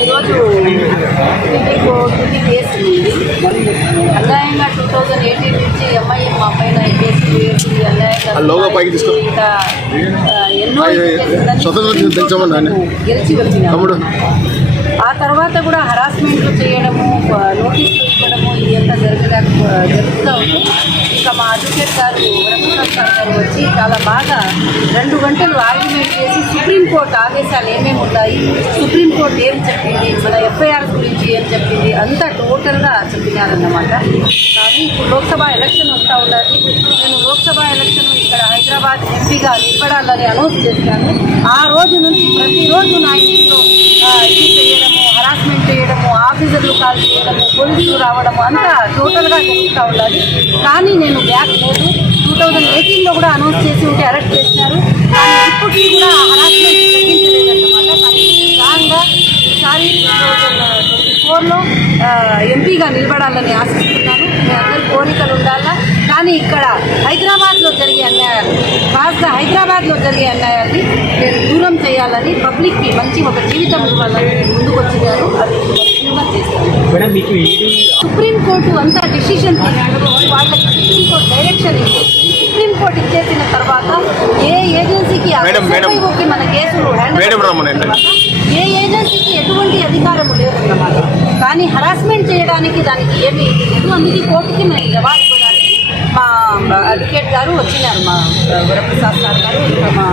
ఈరోజు కేసు అన్యాయంగా 2018 నుంచి ఎంఐఎం మా పైన కేసులు వేసి అన్యాయంగా ఇంకా ఎన్నో గెలిచి వచ్చినాము. ఆ తర్వాత కూడా హరాస్మెంట్లు చేయడము, నోటీసులు ఇవ్వడము ఇదంతా జరుగుతూ ఉంది. ఇంకా మా అడ్వకేట్ గారు వరప్రసాద్ గారు వచ్చి చాలా బాగా 2 గంటలు ఆర్గ్యుమెంట్ చేసి సుప్రీంకోర్టు ఆదేశాలు ఏమేమి ఉన్నాయి, సుప్రీంకోర్టు ఏం చెప్పింది, మన ఎఫ్ఐఆర్ గురించి ఏం చెప్పింది అంతా టోటల్గా చెప్పినారన్నమాట. కానీ ఇప్పుడు లోక్సభ ఎలక్షన్ వస్తూ ఉన్నది. నేను లోక్సభ ఎలక్షన్ ఇక్కడ హైదరాబాద్ ఎంపీగా నిలబడాలని అనౌన్స్ చేశాను. ఆ రోజు నుంచి ప్రతిరోజు నా ఇంట్లో ఇది చేయడము, హరాస్మెంట్ చేయడము, ఆఫీసర్లు కాల్ చేయడము, పోలీసులు రావడము అంతా టోటల్గా జరుగుతూ ఉన్నది. కానీ నేను బ్యాక్ లేదు. 2018లో కూడా అనౌన్స్ చేసి ఉంటే అరెస్ట్ చేసినారు. కానీ ఇప్పటికీ కూడా హరాస్మెంట్ తగ్గించలేదన్నమాట. కానీ స్ట్రాంగ్గా ఈసారి 2024లో ఎంపీగా నిలబడాలని ఆశిస్తున్నాను. మీ అందరి కోరికలు ఉండాలా. కానీ ఇక్కడ హైదరాబాద్లో జరిగే అన్యాయాలు, కాస్త హైదరాబాద్లో జరిగే అన్యాయాన్ని నేను దూరం చేయాలని, పబ్లిక్కి మంచి ఒక జీవితం ఇవ్వాలని ముందుకు వచ్చినారు. అది చేస్తాను. సుప్రీంకోర్టు అంతా డిసిషన్ వాళ్ళకి సుప్రీంకోర్టు డైరెక్షన్ ఇచ్చేసి సుప్రీంకోర్టు ఇచ్చేసిన తర్వాత ఏ ఏజెన్సీకి మన కేసులు హ్యాండిల్ ఏ ఏజెన్సీకి ఎటువంటి అధికారము లేదన్నమాట. కానీ హరాస్మెంట్ చేయడానికి దానికి ఏమీ లేదు. అందుకే కోర్టుకి మేము జవాబు ఇవ్వడానికి మా అడ్వకేట్ గారు వచ్చినారు, మా వరప్రసాద్ సార్ గారు, ఇంకా మా